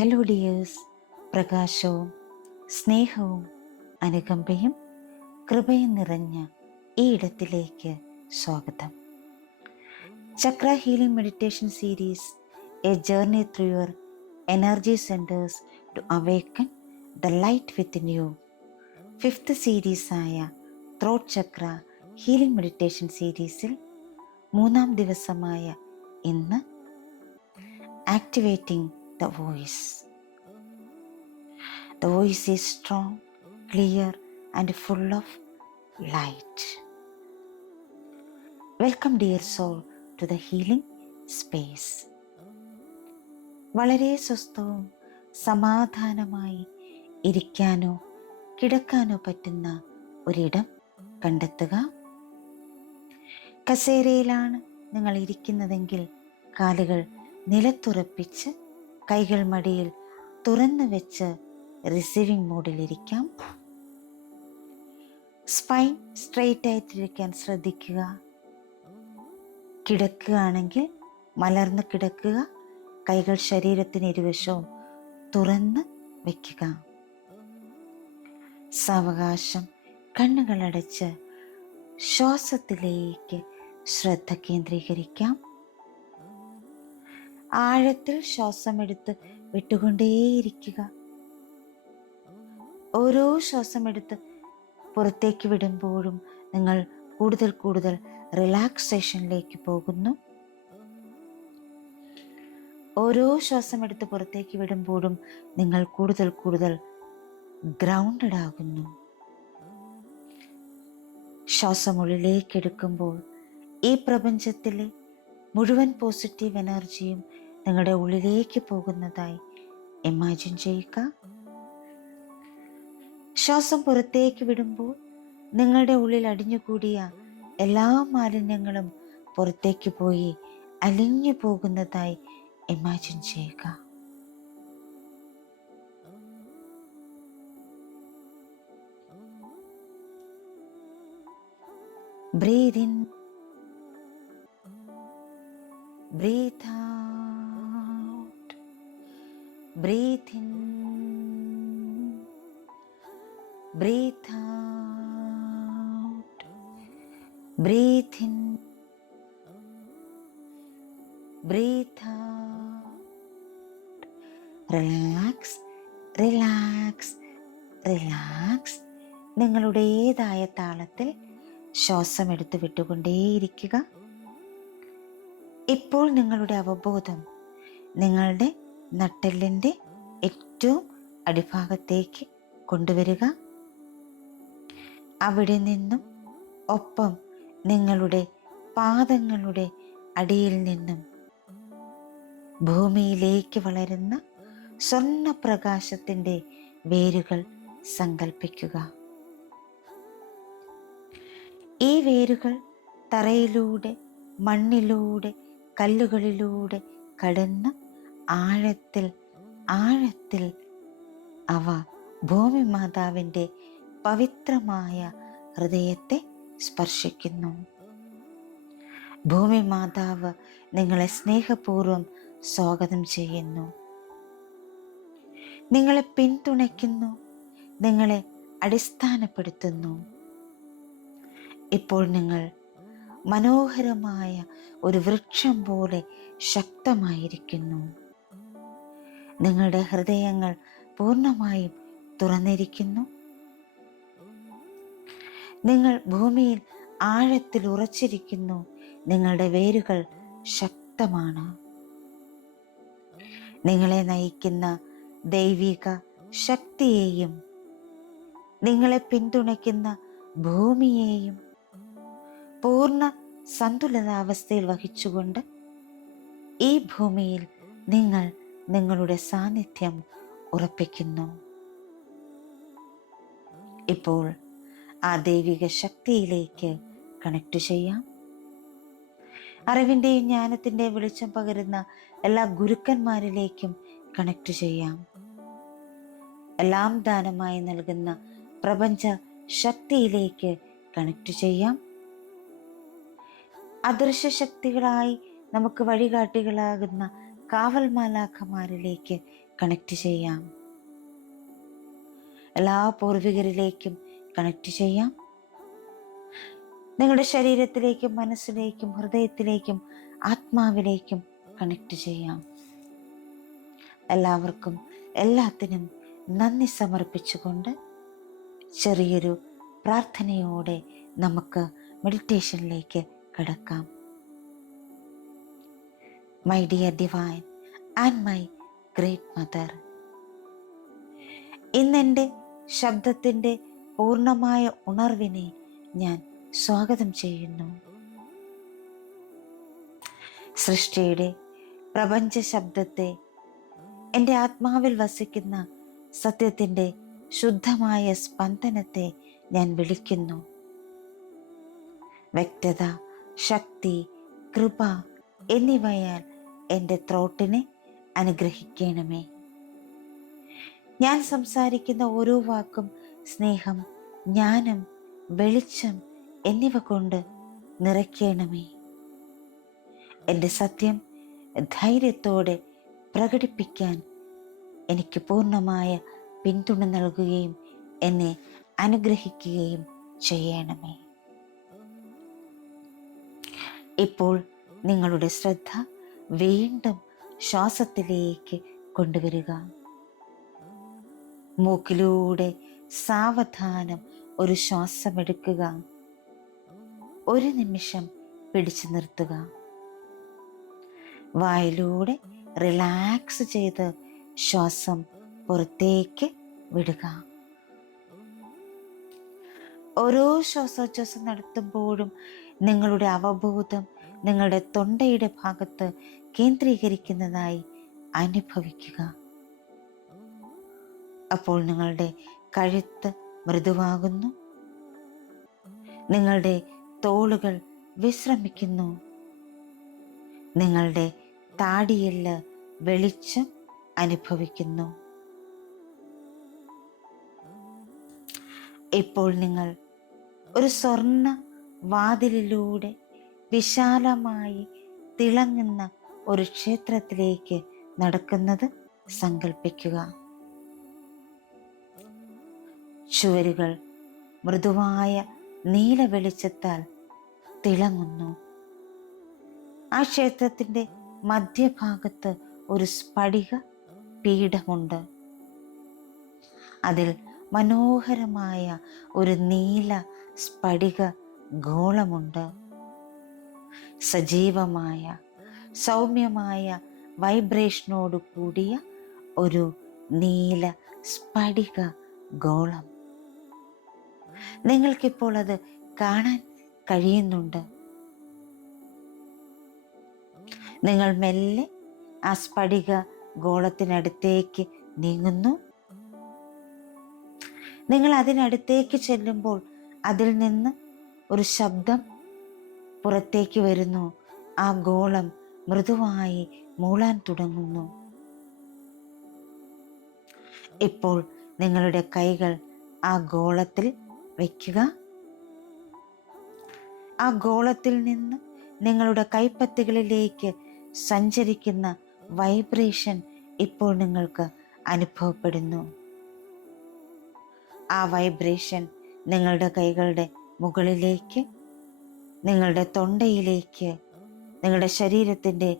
Hello dears, പ്രകാശവും സ്നേഹവും അനുകമ്പയും കൃപയും നിറഞ്ഞ ഈ ഇടത്തിലേക്ക് സ്വാഗതം. Chakra healing meditation series, a journey through your energy centres to awaken the light within you. 5th സീരീസായ ത്രോട്ട് ചക്ര ഹീലിംഗ് മെഡിറ്റേഷൻ സീരീസിൽ 3-ാം ദിവസമായ ഇന്ന് activating the voice. The voice is strong, clear and full of light. Welcome dear soul to the healing space. വളരെ സ്വസ്ഥവും സമാധാനമായി ഇരിക്കാനോ കിടക്കാനോ പറ്റുന്ന ഒരിടം കണ്ടെത്തുക. കസേരയിലാണ് നിങ്ങൾ ഇരിക്കുന്നതെങ്കിൽ കാലുകൾ നിലത്തുറപ്പിച്ച് കൈകൾ മടിയിൽ തുറന്നു വെച്ച് റിസീവിംഗ് മോഡിലിരിക്കാം. സ്പൈൻ സ്ട്രെയിറ്റ് ആയിട്ടിരിക്കാൻ ശ്രദ്ധിക്കുക. കിടക്കുകയാണെങ്കിൽ മലർന്ന് കിടക്കുക. കൈകൾ ശരീരത്തിന് ഇരുവശവും തുറന്ന് വയ്ക്കുക. സാവകാശം കണ്ണുകളടച്ച് ശ്വാസത്തിലേക്ക് ശ്രദ്ധ കേന്ദ്രീകരിക്കാം. ആഴത്തിൽ ശ്വാസമെടുത്ത് വിട്ടുകൊണ്ടേയിരിക്കുക. ഓരോ ശ്വാസമെടുത്ത് പുറത്തേക്ക് വിടുമ്പോഴും നിങ്ങൾ കൂടുതൽ കൂടുതൽ റിലാക്സേഷനിലേക്ക് പോകുന്നു. ഓരോ ശ്വാസമെടുത്ത് പുറത്തേക്ക് വിടുമ്പോഴും നിങ്ങൾ കൂടുതൽ കൂടുതൽ ഗ്രൗണ്ടഡ് ആകുന്നു. ശ്വാസമുള്ളിലേക്ക് എടുക്കുമ്പോൾ ഈ പ്രപഞ്ചത്തിലെ മുഴുവൻ പോസിറ്റീവ് എനർജിയും നിങ്ങളുടെ ഉള്ളിലേക്ക് പോകുന്നതായി ഇമാജിൻ ചെയ്യുക. ശ്വാസം പുറത്തേക്ക് വിടുമ്പോൾ നിങ്ങളുടെ ഉള്ളിൽ അടിഞ്ഞുകൂടിയ എല്ലാ മാലിന്യങ്ങളും പുറത്തേക്ക് പോയി അലിഞ്ഞു പോകുന്നതായി ഇമാജിൻ ചെയ്യുക. Breathe in, breathe out, breathe in, breathe out, breathe in, breathe out. Relax, relax, relax. നിങ്ങളുടേതായ താളത്തിൽ ശ്വാസം എടുത്ത് വിട്ടുകൊണ്ടേയിരിക്കുക. ഇപ്പോൾ നിങ്ങളുടെ അവബോധം നിങ്ങളുടെ നട്ടെല്ലിൻ്റെ ഏറ്റവും അടിഭാഗത്തേക്ക് കൊണ്ടുവരിക. അവിടെ നിന്നും ഒപ്പം നിങ്ങളുടെ പാദങ്ങളുടെ അടിയിൽ നിന്നും ഭൂമിയിലേക്ക് വളരുന്ന സ്വർണ്ണപ്രകാശത്തിൻ്റെ വേരുകൾ സങ്കൽപ്പിക്കുക. ഈ വേരുകൾ തറയിലൂടെ, മണ്ണിലൂടെ, കല്ലുകളിലൂടെ കടന്ന് ആഴത്തിൽ ആഴത്തിൽ അവ ഭൂമി മാതാവിൻ്റെ പവിത്രമായ ഹൃദയത്തെ സ്പർശിക്കുന്നു. ഭൂമി മാതാവ് നിങ്ങളെ സ്നേഹപൂർവ്വം സ്വാഗതം ചെയ്യുന്നു, നിങ്ങളെ പിന്തുണയ്ക്കുന്നു, നിങ്ങളെ അടിസ്ഥാനപ്പെടുത്തുന്നു. ഇപ്പോൾ നിങ്ങൾ മനോഹരമായ ഒരു വൃക്ഷം പോലെ ശക്തമായിരിക്കുന്നു. നിങ്ങളുടെ ഹൃദയങ്ങൾ പൂർണ്ണമായും തുറന്നിരിക്കുന്നു. നിങ്ങൾ ഭൂമിയിൽ ആഴത്തിൽ ഉറച്ചിരിക്കുന്നു. നിങ്ങളുടെ വേരുകൾ ശക്തമാണ്. നിങ്ങളെ നയിക്കുന്ന ദൈവിക ശക്തിയെയും നിങ്ങളെ പിന്തുണയ്ക്കുന്ന ഭൂമിയെയും പൂർണ്ണ സന്തുലിതാവസ്ഥയിൽ വഹിച്ചുകൊണ്ട് ഈ ഭൂമിയിൽ നിങ്ങൾ നിങ്ങളുടെ സാന്നിധ്യം ഉറപ്പിക്കുന്നു. ഇപ്പോൾ ആ ദൈവിക ശക്തിയിലേക്ക് കണക്ട് ചെയ്യാം. അറിവിൻ്റെയും ജ്ഞാനത്തിൻ്റെയും വെളിച്ചം പകരുന്ന എല്ലാ ഗുരുക്കന്മാരിലേക്കും കണക്ട് ചെയ്യാം. എല്ലാം ദാനമായി നൽകുന്ന പ്രപഞ്ച ശക്തിയിലേക്ക് കണക്ട് ചെയ്യാം. അദൃശ്യ ശക്തികളായി നമുക്ക് വഴികാട്ടികളാകുന്ന കാവൽ മാലാഖമാരിലേക്ക് കണക്ട് ചെയ്യാം. എല്ലാ പൂർവികരിലേക്കും കണക്ട് ചെയ്യാം. നിങ്ങളുടെ ശരീരത്തിലേക്കും മനസ്സിലേക്കും ഹൃദയത്തിലേക്കും ആത്മാവിലേക്കും കണക്ട് ചെയ്യാം. എല്ലാവർക്കും എല്ലാത്തിനും നന്ദി സമർപ്പിച്ചുകൊണ്ട് ചെറിയൊരു പ്രാർത്ഥനയോടെ നമുക്ക് മെഡിറ്റേഷനിലേക്ക് കടക്കാം. My dear divine and my great mother, ഇന്നെൻ്റെ ശബ്ദത്തിൻ്റെ പൂർണ്ണമായ ഉണർവിനെ ഞാൻ സ്വാഗതം ചെയ്യുന്നു. സൃഷ്ടിയുടെ പ്രപഞ്ച ശബ്ദത്തെ, എൻ്റെ ആത്മാവിൽ വസിക്കുന്ന സത്യത്തിൻ്റെ ശുദ്ധമായ സ്പന്ദനത്തെ ഞാൻ വിളിക്കുന്നു. വ്യക്തത, ശക്തി, കൃപ എന്നിവയാൽ എൻ്റെ ത്രോട്ടിനെ അനുഗ്രഹിക്കണമേ. ഞാൻ സംസാരിക്കുന്ന ഓരോ വാക്കും സ്നേഹം, ജ്ഞാനം, വെളിച്ചം എന്നിവ കൊണ്ട് നിറയ്ക്കണമേ. എൻ്റെ സത്യം ധൈര്യത്തോടെ പ്രകടിപ്പിക്കാൻ എനിക്ക് പൂർണ്ണമായ പിന്തുണ നൽകുകയും എന്നെ അനുഗ്രഹിക്കുകയും ചെയ്യണമേ. ഇപ്പോൾ നിങ്ങളുടെ ശ്രദ്ധ വീണ്ടും ശ്വാസത്തിലേക്ക് കൊണ്ടുവരിക. മൂക്കിലൂടെ സാവധാനം ഒരു ശ്വാസമെടുക്കുക. 1 നിമിഷം പിടിച്ചു നിർത്തുക. വായിലൂടെ റിലാക്സ് ചെയ്ത് ശ്വാസം പുറത്തേക്ക് വിടുക. ഓരോ ശ്വാസോച്ഛ്വാസം നടത്തുമ്പോഴും നിങ്ങളുടെ അവബോധം നിങ്ങളുടെ തൊണ്ടയുടെ ഭാഗത്ത് കേന്ദ്രീകരിക്കുന്നതായി അനുഭവിക്കുക. അപ്പോൾ നിങ്ങളുടെ കഴുത്ത് മൃദുവാകുന്നു, നിങ്ങളുടെ തോളുകൾ വിശ്രമിക്കുന്നു, നിങ്ങളുടെ താടിയെല്ല് വെളിച്ചം അനുഭവിക്കുന്നു. ഇപ്പോൾ നിങ്ങൾ ഒരു സ്വർണ്ണ വാതിലിലൂടെ വിശാലമായി തിളങ്ങുന്ന ഒരു ക്ഷേത്രത്തിലേക്ക് നടക്കുന്നത് സങ്കല്പിക്കുക. ചുവരുകൾ മൃദുവായ നീല വെളിച്ചത്താൽ തിളങ്ങുന്നു. ആ ക്ഷേത്രത്തിൻ്റെ മധ്യഭാഗത്ത് ഒരു സ്ഫടിക പീഠമുണ്ട്. അതിൽ മനോഹരമായ ഒരു നീല സ്ഫടിക ഗോളമുണ്ട്. സജീവമായ സൗമ്യമായ വൈബ്രേഷനോട് കൂടിയ ഒരു നീല സ്ഫടിക ഗോളം. നിങ്ങൾക്കിപ്പോൾ അത് കാണാൻ കഴിയുന്നുണ്ട്. നിങ്ങൾ മെല്ലെ ആ സ്ഫടിക ഗോളത്തിനടുത്തേക്ക് നീങ്ങുന്നു. നിങ്ങൾ അതിനടുത്തേക്ക് ചെല്ലുമ്പോൾ അതിൽ നിന്ന് ഒരു ശബ്ദം പുറത്തേക്ക് വരുന്നു. ആ ഗോളം മൃദുവായി മൂളാൻ തുടങ്ങുന്നു. ഇപ്പോൾ നിങ്ങളുടെ കൈകൾ ആ ഗോളത്തിൽ വയ്ക്കുക. ആ ഗോളത്തിൽ നിന്ന് നിങ്ങളുടെ കൈപ്പത്തികളിലേക്ക് സഞ്ചരിക്കുന്ന വൈബ്രേഷൻ ഇപ്പോൾ നിങ്ങൾക്ക് അനുഭവപ്പെടുന്നു. ആ വൈബ്രേഷൻ നിങ്ങളുടെ കൈകളുടെ മുകളിലേക്ക്, നിങ്ങളുടെ തൊണ്ടയിലേക്ക്, നിങ്ങളുടെ ശരീരത്തിൻ്റെ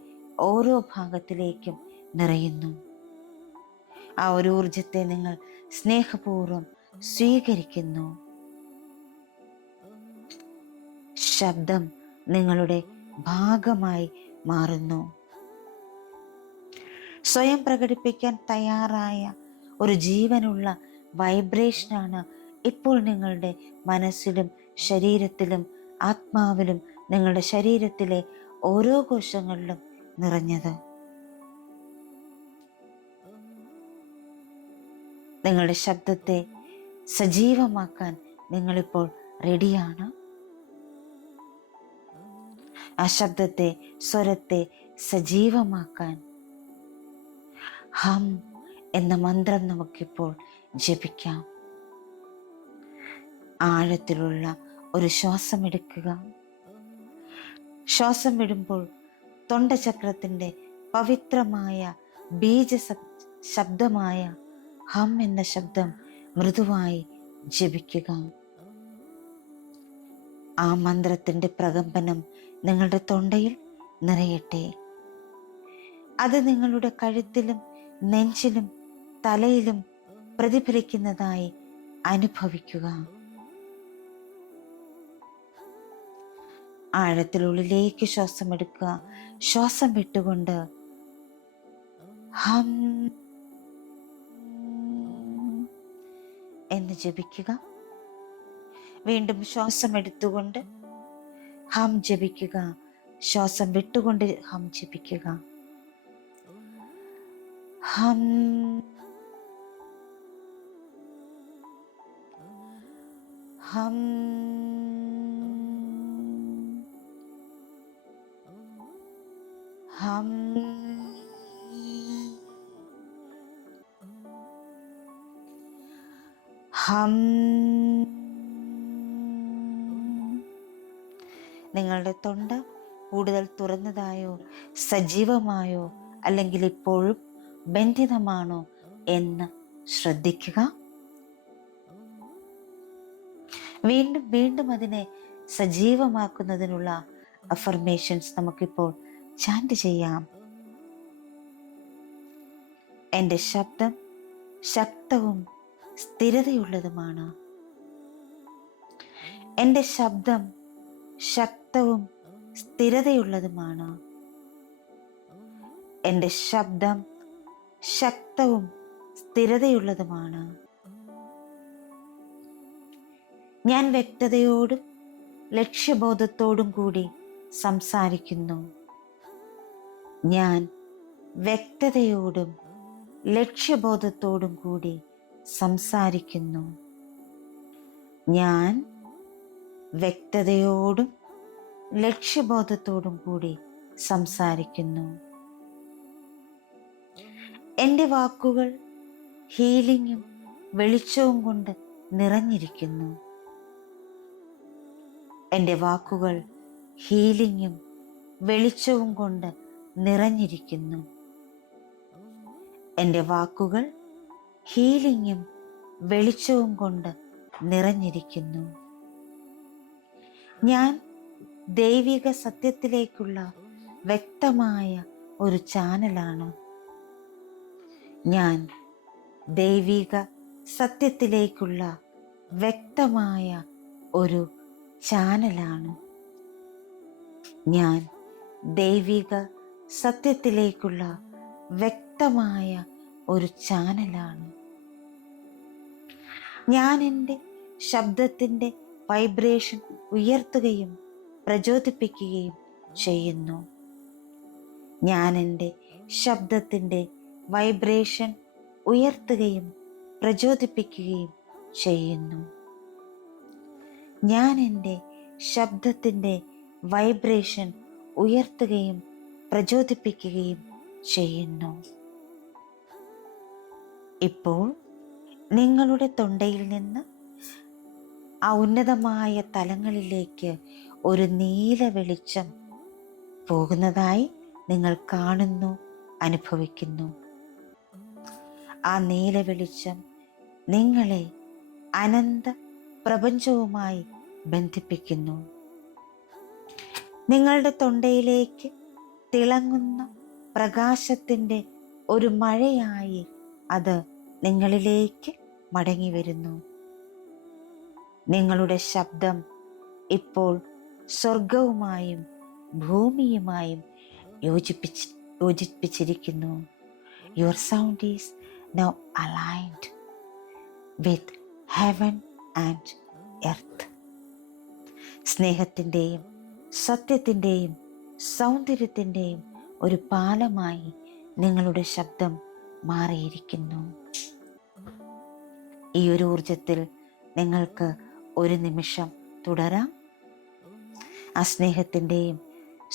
ഓരോ ഭാഗത്തിലേക്കും നിറയുന്നു. ആ ഒരു ഊർജത്തെ നിങ്ങൾ സ്നേഹപൂർവ്വം സ്വീകരിക്കുന്നു. ശബ്ദം നിങ്ങളുടെ ഭാഗമായി മാറുന്നു. സ്വയം പ്രകടിപ്പിക്കാൻ തയ്യാറായ ഒരു ജീവനുള്ള വൈബ്രേഷനാണ് ഇപ്പോൾ നിങ്ങളുടെ മനസ്സിലും ശരീരത്തിലും ആത്മാവിലും നിങ്ങളുടെ ശരീരത്തിലെ ഓരോ കോശങ്ങളിലും നിറഞ്ഞത്. നിങ്ങളുടെ ശബ്ദത്തെ സജീവമാക്കാൻ നിങ്ങളിപ്പോൾ റെഡിയാണ്. ആ ശബ്ദത്തെ, സ്വരത്തെ സജീവമാക്കാൻ ഹം എന്ന മന്ത്രം നമുക്കിപ്പോൾ ജപിക്കാം. ആഴത്തിലുള്ള ഒരു ശ്വാസം എടുക്കുക. ശ്വാസം വിടുമ്പോൾ തൊണ്ടചക്രത്തിൻ്റെ പവിത്രമായ ശബ്ദമായ ഹം എന്ന ശബ്ദം മൃദുവായി ജപിക്കുക. ആ മന്ത്രത്തിൻ്റെ പ്രകമ്പനം നിങ്ങളുടെ തൊണ്ടയിൽ നിറയട്ടെ. അത് നിങ്ങളുടെ കഴുത്തിലും നെഞ്ചിലും തലയിലും പ്രതിഫലിക്കുന്നതായി അനുഭവിക്കുക. ആഴത്തിനുള്ളിലേക്ക് ശ്വാസം എടുക്കുക. ശ്വാസം വിട്ടുകൊണ്ട് ഹം എന്ന് ജപിക്കുക. വീണ്ടും ശ്വാസം എടുത്തുകൊണ്ട് ഹം ജപിക്കുക. ശ്വാസം വിട്ടുകൊണ്ട് ഹം ജപിക്കുക. ഹം ഹം ഹം ഹം. നിങ്ങളുടെ തൊണ്ട കൂടുതൽ തുറന്നതായോ സജീവമായോ അല്ലെങ്കിൽ ഇപ്പോഴും ബന്ധിതമാണോ എന്ന് ശ്രദ്ധിക്കുക. വീണ്ടും വീണ്ടും അതിനെ സജീവമാക്കുന്നതിനുള്ള അഫർമേഷൻസ് നമുക്കിപ്പോൾ ചാന്റ് ചെയ്യാം. എൻ്റെ ശബ്ദം ശക്തവും സ്ഥിരതയുള്ളതുമാണ്. എൻ്റെ ശബ്ദം ശക്തവും സ്ഥിരതയുള്ളതുമാണ്. എൻ്റെ ശബ്ദം ശക്തവും സ്ഥിരതയുള്ളതുമാണ്. ഞാൻ വ്യക്തതയോടും ലക്ഷ്യബോധത്തോടും കൂടി സംസാരിക്കുന്നു. ഞാൻ വ്യക്തതയോടും ലക്ഷ്യബോധത്തോടും കൂടി സംസാരിക്കുന്നു. ഞാൻ വ്യക്തതയോടും ലക്ഷ്യബോധത്തോടും കൂടി സംസാരിക്കുന്നു. എൻ്റെ വാക്കുകൾ ഹീലിംഗും വെളിച്ചവും കൊണ്ട് നിറഞ്ഞിരിക്കുന്നു. എൻ്റെ വാക്കുകൾ ഹീലിംഗും വെളിച്ചവും കൊണ്ട് നിറഞ്ഞിരിക്കുന്നു. എൻ്റെ വാക്കുകൾ ഹീലിംഗും വെളിച്ചവും കൊണ്ട് നിറഞ്ഞിരിക്കുന്നു. ഞാൻ ദൈവിക സത്യത്തിലേക്കുള്ള വ്യക്തമായ ഒരു ചാനലാണ്. ഞാൻ ദൈവിക സത്യത്തിലേക്കുള്ള വ്യക്തമായ ഒരു ചാനലാണ്. ഞാൻ ദൈവിക സത്യത്തിലേക്കുള്ള വ്യക്തമായ ഒരു ചാനലാണ്. ഞാൻ എൻ്റെ ശബ്ദത്തിൻ്റെ വൈബ്രേഷൻ ഉയർത്തുകയും പ്രചോദിപ്പിക്കുകയും ചെയ്യുന്നു. ഞാൻ എൻ്റെ ശബ്ദത്തിൻ്റെ വൈബ്രേഷൻ ഉയർത്തുകയും പ്രചോദിപ്പിക്കുകയും ചെയ്യുന്നു. ഞാൻ എൻ്റെ ശബ്ദത്തിൻ്റെ വൈബ്രേഷൻ ഉയർത്തുകയും പ്രചോദിപ്പിക്കുകയും ചെയ്യുന്നു. ഇപ്പോൾ നിങ്ങളുടെ തൊണ്ടയിൽ നിന്ന് ആ ഉന്നതമായ തലങ്ങളിലേക്ക് ഒരു നീല വെളിച്ചം പോകുന്നതായി നിങ്ങൾ കാണുന്നു, അനുഭവിക്കുന്നു. ആ നീല വെളിച്ചം നിങ്ങളെ അനന്ത പ്രപഞ്ചവുമായി ബന്ധിപ്പിക്കുന്നു. നിങ്ങളുടെ തൊണ്ടയിലേക്ക് തിളങ്ങുന്ന പ്രകാശത്തിൻ്റെ ഒരു മഴയായി അത് നിങ്ങളിലേക്ക് മടങ്ങി വരുന്നു. നിങ്ങളുടെ ശബ്ദം ഇപ്പോൾ സ്വർഗവുമായും ഭൂമിയുമായും യോജിപ്പിച്ചിരിക്കുന്നു. Your sound is now aligned with heaven and earth. സ്നേഹത്തിൻ്റെയും സത്യത്തിൻ്റെയും സൗന്ദര്യത്തിൻ്റെയും ഒരു പാലമായി നിങ്ങളുടെ ശബ്ദം മാറിയിരിക്കുന്നു. ഈ ഒരു ഊർജത്തിൽ നിങ്ങൾക്ക് ഒരു നിമിഷം തുടരാം. ആ സ്നേഹത്തിൻ്റെയും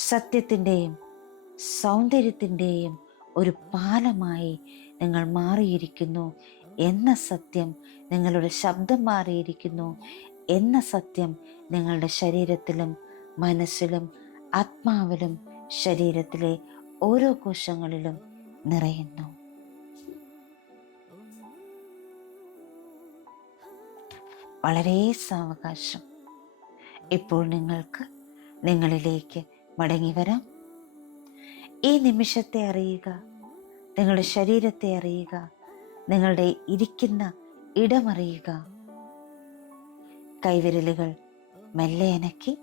സത്യത്തിൻ്റെയും സൗന്ദര്യത്തിൻ്റെയും ഒരു പാലമായി നിങ്ങൾ മാറിയിരിക്കുന്നു എന്ന സത്യം, നിങ്ങളുടെ ശബ്ദം മാറിയിരിക്കുന്നു എന്ന സത്യം നിങ്ങളുടെ ശരീരത്തിലും മനസ്സിലും ആത്മാവിലും ശരീരത്തിലെ ഓരോ കോശങ്ങളിലും നിറയുന്നു. വളരെ സാവകാശം. ഇപ്പോൾ നിങ്ങൾക്ക് നിങ്ങളിലേക്ക് മടങ്ങി വരാം. ഈ നിമിഷത്തെ അറിയുക, നിങ്ങളുടെ ശരീരത്തെ അറിയുക, നിങ്ങളുടെ ഇരിക്കുന്ന ഇടമറിയുക. കൈവിരലുകൾ മെല്ലെ അനക്കി,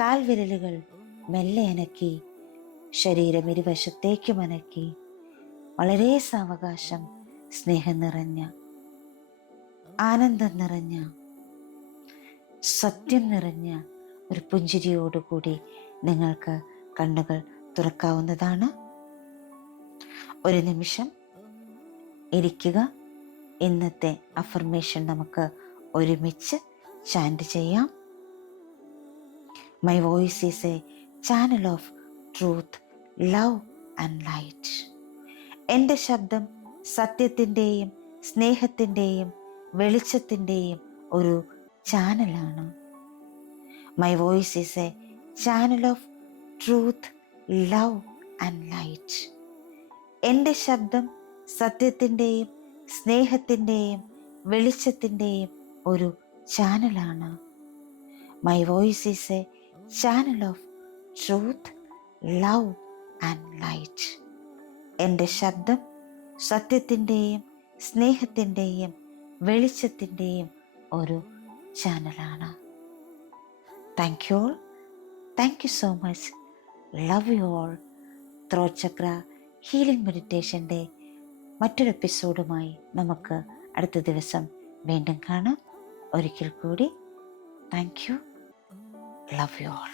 കാൽവിരലുകൾ മെല്ലെ അനക്കി, ശരീരം ഇരുവശത്തേക്കും അനക്കി, വളരെ സാവകാശം സ്നേഹം നിറഞ്ഞ, ആനന്ദം നിറഞ്ഞ, സത്യം നിറഞ്ഞ ഒരു പുഞ്ചിരിയോടുകൂടി നിങ്ങൾക്ക് കണ്ണുകൾ തുറക്കാവുന്നതാണ്. ഒരു നിമിഷം ഇരിക്കുക. ഇന്നത്തെ അഫർമേഷൻ നമുക്ക് ഒരുമിച്ച് ചാൻറ്റ് ചെയ്യാം. My voice is a channel of truth, love and light. എൻ്റെ ശബ്ദം സത്യത്തിൻ്റെയും സ്നേഹത്തിൻ്റെയും വെളിച്ചത്തിൻ്റെയും ഒരു ചാനലാണ്. My voice is a channel of truth, love and light. എൻ്റെ ശബ്ദം സത്യത്തിൻ്റെയും സ്നേഹത്തിൻ്റെയും വെളിച്ചത്തിൻ്റെയും ഒരു ചാനലാണ്. My voice is a channel of truth, love and light. എൻ്റെ ശബ്ദം സത്യത്തിൻ്റെയും സ്നേഹത്തിൻ്റെയും വെളിച്ചത്തിൻ്റെയും ഒരു ചാനലാണ്. Thank you all. Thank you so much. Love you all. Throat chakra healing മെഡിറ്റേഷൻ്റെ മറ്റൊരു എപ്പിസോഡുമായി നമുക്ക് അടുത്ത ദിവസം വീണ്ടും കാണാം. ഒരിക്കൽ കൂടി thank you. Love you all.